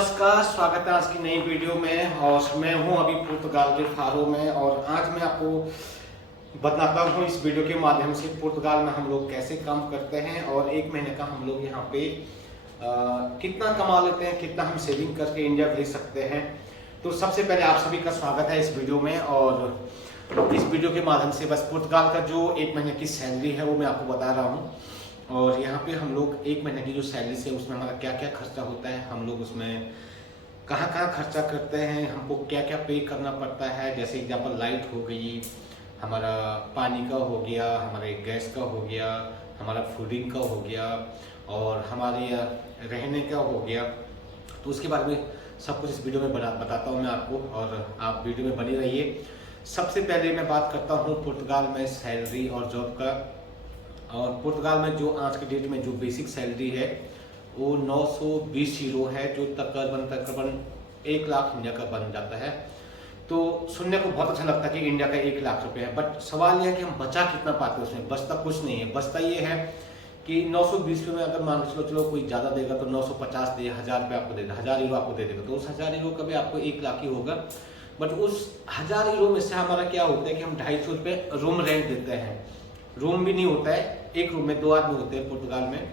नमस्कार, स्वागत है आज की नई वीडियो में। और मैं हूं अभी पुर्तगाल के फारो में और आज मैं आपको बताता हूं इस वीडियो के माध्यम से पुर्तगाल में हम लोग कैसे काम करते हैं और एक महीने का हम लोग यहां पे कितना कमा लेते हैं, कितना हम सेविंग करके इंडिया भेज सकते हैं। तो सबसे पहले आप सभी का स्वागत है इस वीडियो में। और इस वीडियो के माध्यम से बस पुर्तगाल का जो एक महीने की सैलरी है वो मैं आपको बता रहा हूँ। और यहाँ पे हम लोग एक महीने की जो सैलरी से उसमें हमारा क्या क्या खर्चा होता है, हम लोग उसमें कहाँ कहाँ खर्चा करते हैं, हमको क्या क्या पे करना पड़ता है। जैसे एग्जाम्पल लाइट हो गई, हमारा पानी का हो गया, हमारे गैस का हो गया, हमारा फूडिंग का हो गया और हमारे रहने का हो गया। तो उसके बारे में सब कुछ इस वीडियो में बताता हूँ मैं आपको और आप वीडियो में बने रहिए। सबसे पहले मैं बात करता हूँ पुर्तगाल में सैलरी और जॉब का। और पुर्तगाल में जो आज के डेट में जो बेसिक सैलरी है वो 920 यूरो है, जो तकरीबन 1 लाख इंडिया का बन जाता है। तो सुनने को बहुत अच्छा लगता है कि इंडिया का 1 लाख रुपए है, बट सवाल यह है कि हम बचा कितना पाते हैं उसमें। बचता कुछ नहीं है। बचता ये है कि 920 रुपये में अगर मान के चलो कोई ज़्यादा देगा तो 950 दे, 1000 रुपये आपको दे देगा, 1000 यूरो आपको दे देगा, तो उस 1000 यूरो का भी आपको 1 लाख ही होगा। बट उस 1000 यूरो में से हमारा क्या होता है कि हम 250 रुपये रूम रेंट देते हैं। रूम भी नहीं होता है, एक रूम में 2 आदमी होते हैं पुर्तगाल में,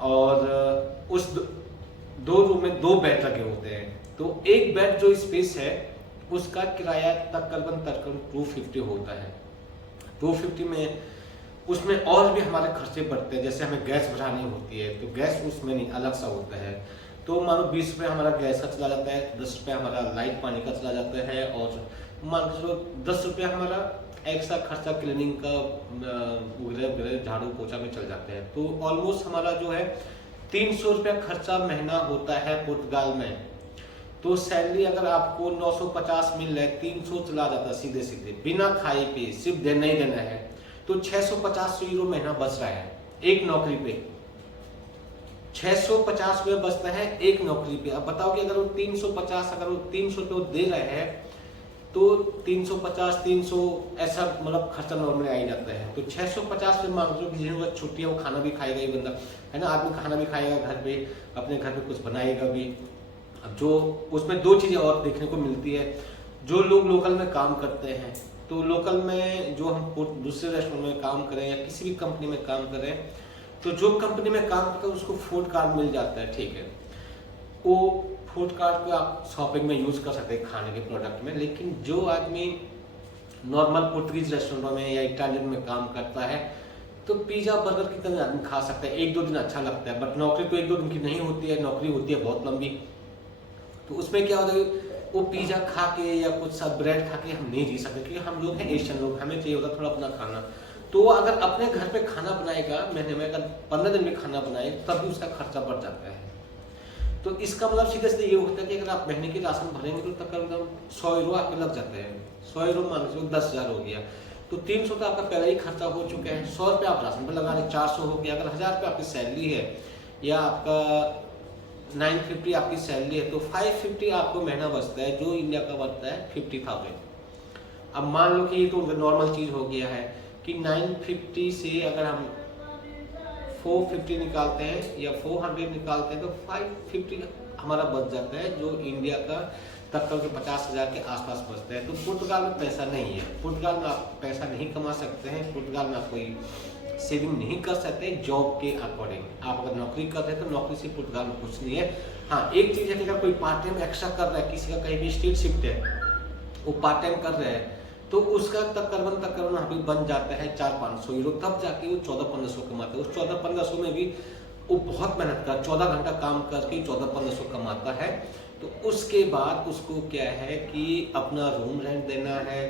और उस 2 रूम में 2 बेड लगे होते हैं। तो एक बेड जो स्पेस है उसका किराया तकरीबन 250 होता है। 250 में उसमें और भी हमारे खर्चे बढ़ते हैं। जैसे हमें गैस भरानी होती है तो गैस उसमें नहीं, अलग सा होता है। तो मानो 20 रुपये हमारा गैस का चला जाता है, 10 रुपये हमारा लाइट पानी का चला जाता है, और मान के चलो 10 रुपये हमारा एक्स्ट्रा खर्चा क्लीनिंग का वगैरह झाड़ू पोछा में चल जाते हैं। तो ऑलमोस्ट हमारा जो है 300 रुपया खर्चा महीना होता है पुर्तगाल में। तो सैलरी अगर आपको 950 मिल रहा है, 300 चला जाता है सीधे सीधे बिना खाए पे, सिर्फ देना ही देना है। तो 650 यूरो महीना बच रहा है एक नौकरी पे। 650 रुपये बचता है एक नौकरी पे। अब बताओ कि अगर वो 350 अगर वो 300 रुपये दे रहे हैं तो 350 300 ऐसा मतलब खर्चा नॉर्मली आ ही जाता है। तो 650 में मान लो कि जिनको छुट्टी है वो खाना भी खाएगा ही बंदा, है ना। आदमी खाना भी खाएगा घर पे, अपने घर पे कुछ बनाएगा भी। अब जो उसमें 2 चीज़ें और देखने को मिलती है। जो लोग लोकल में काम करते हैं, तो लोकल में जो हम दूसरे रेस्टोरेंट में काम करें या किसी भी कंपनी में काम करें, तो जो कंपनी में काम करता है उसको फूड कार्ड मिल जाता है, ठीक है। वो फूड कार्ड को आप शॉपिंग में यूज कर सकते हैं खाने के प्रोडक्ट में। लेकिन जो आदमी नॉर्मल पुर्तगीज रेस्टोरेंटों में या इटालियन में काम करता है तो पिज्जा बर्गर कितने आदमी खा सकते हैं, 1-2 दिन अच्छा लगता है। बट नौकरी तो 1-2 दिन की नहीं होती है, नौकरी होती है बहुत लंबी। तो उसमें क्या होता है, वो पिज्जा खा के या कुछ सा ब्रेड खा के हम नहीं जी सकते, क्योंकि हम लोग हैं एशियन लोग, हमें चाहिए होता थोड़ा अपना खाना। तो अगर अपने घर पे खाना बनाएगा, महीने में अगर 15 दिन में खाना बनाए तब भी उसका खर्चा बढ़ जाता है। तो इसका मतलब सीधे सीधे ये होता है कि अगर आप महीने की राशन भरेंगे तो तकरीबन 100 यूरो आपके लग जाते हैं। 100 यूरो मान लीजिए 10,000 हो गया, तो 300 तो आपका पहले ही खर्चा हो चुका है। 100 रुपये आप राशन पर लगा रहे, 400 हो गया। अगर 1000 रुपये आपकी सैलरी है या आपका 950 आपकी सैलरी है, तो 550 आपको महीना बचता है, जो इंडिया का बनता है 50,000। अब मान लो कि ये तो नॉर्मल चीज़ हो गया है कि 950 से अगर हम 450 निकालते हैं या 400 निकालते हैं तो 550 हमारा बच जाता है, जो इंडिया का तकरीबन 50,000 के आसपास बचता है। तो पुर्तगाल में पैसा नहीं है, पुर्तगाल में आप पैसा नहीं कमा सकते हैं, पुर्तगाल में आप कोई सेविंग नहीं कर सकते जॉब के अकॉर्डिंग। आप अगर नौकरी कर रहे हैं तो नौकरी से पुर्तगाल में कुछ नहीं है। हाँ, एक चीज़ है कि अगर कोई पार्ट टाइम एक्स्ट्रा कर रहा है, किसी का कहीं भी स्टेट शिफ्ट है, वो पार्ट टाइम कर रहे हैं, तो उसका तकरीबन अभी बन जाता है 400-500 यूरो, तब जाके वो 1400-1500 कमाता है। उस 1400-1500 में भी वो बहुत मेहनत कर 14 घंटा काम करके 1400-1500 कमाता है। तो उसके बाद उसको क्या है कि अपना रूम रेंट देना है,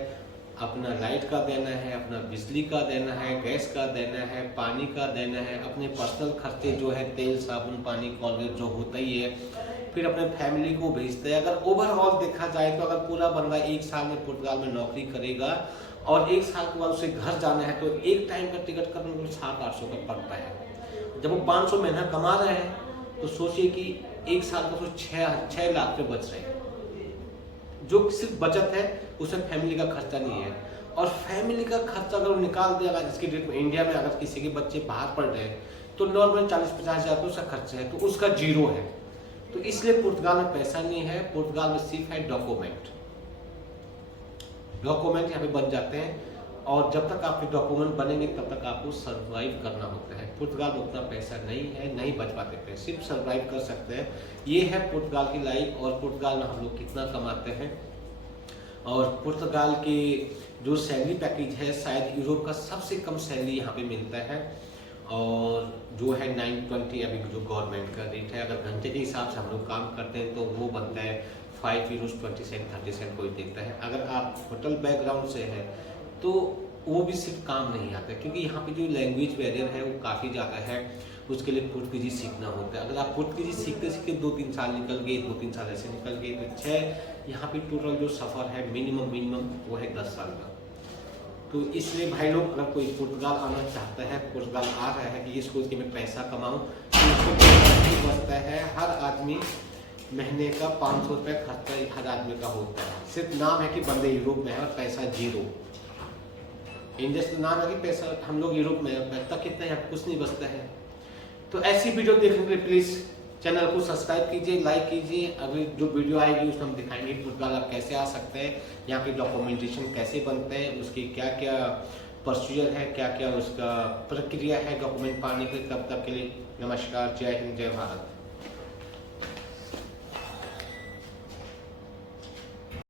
अपना लाइट का देना है, अपना बिजली का देना है, गैस का देना है, पानी का देना है, अपने पर्सनल खर्चे जो है तेल साबुन पानी कॉलगेट जो होता ही है, फिर अपने फैमिली को भेजते हैं। अगर ओवरऑल देखा जाए तो अगर पूरा बंदा 1 साल में पुर्तगाल में नौकरी करेगा और 1 साल के बाद उसे घर जाना है तो एक टाइम का टिकट करने को 700-800 का पड़ता है। जब वो 500 महीना कमा रहे हैं तो सोचिए कि 1 साल का 6 लाख रुपये बच रहे हैं। जो सिर्फ बचत है उसमें फैमिली का खर्चा नहीं है। और फैमिली का खर्चा अगर निकाल दिया जाए, जिसकी डेट में इंडिया में अगर किसी के बच्चे बाहर पढ़ रहे हैं तो नॉर्मल 40-50 हज़ार तो उसका खर्चा है, तो उसका जीरो है। तो इसलिए पुर्तगाल में पैसा नहीं है, पुर्तगाल में सिर्फ है डॉक्यूमेंट। डॉक्यूमेंट यहाँ पे बन जाते हैं और जब तक आपके डॉक्यूमेंट बनेंगे तब तक आपको सरवाइव करना होता है। पुर्तगाल में उतना पैसा नहीं है, नहीं बच पाते पैसे, सिर्फ सरवाइव कर सकते हैं। ये है पुर्तगाल की लाइफ और पुर्तगाल में हम लोग कितना कमाते हैं। और पुर्तगाल की जो सैलरी पैकेज है शायद यूरोप का सबसे कम सैलरी यहाँ पे मिलता है और जो है 920 अभी जो गवर्नमेंट का रेट है। अगर घंटे के हिसाब से हम लोग काम करते हैं तो वो बनता है 5 यूरोस 20 सेंट 30 सेंट कोई देता है। अगर आप होटल बैकग्राउंड से है तो वो भी सिर्फ काम नहीं आता, क्योंकि यहाँ पे जो लैंग्वेज बैरियर है वो काफ़ी ज़्यादा है। उसके लिए पुर्तगीजी सीखना होता है। अगर आप पुर्तगीजी सीखते सीखते 2-3 साल निकल गए, 2-3 साल ऐसे निकल गए, तो 6 यहाँ पे टोटल जो सफ़र है मिनिमम वो है 10 साल का। तो इसलिए भाई लोग, अगर कोई पुर्तगाल आना चाहता है, पुर्तगाल आ रहा है कि इसको इसके मैं पैसा कमाऊँ, तो उसको पैसा बचता है। हर आदमी महीने का 500 रुपये खर्चा हर आदमी का होता है। सिर्फ नाम है कि बंदे यूरोप में है और पैसा जीरो। इंडिया से नाम है कि पैसा हम लोग यूरोप में है, पैसा कितना है कुछ नहीं बचता है। तो ऐसी वीडियो देखने के लिए प्लीज़ चैनल को सब्सक्राइब कीजिए, लाइक कीजिए। अभी जो वीडियो आएगी उसमें हम दिखाएंगे पुर्तगाल आप कैसे आ सकते हैं, यहाँ पे डॉक्यूमेंटेशन कैसे बनते हैं, उसकी क्या क्या प्रोसीजर है, क्या क्या उसका प्रक्रिया है डॉक्यूमेंट पाने के। तब तक के लिए नमस्कार, जय हिंद, जय भारत।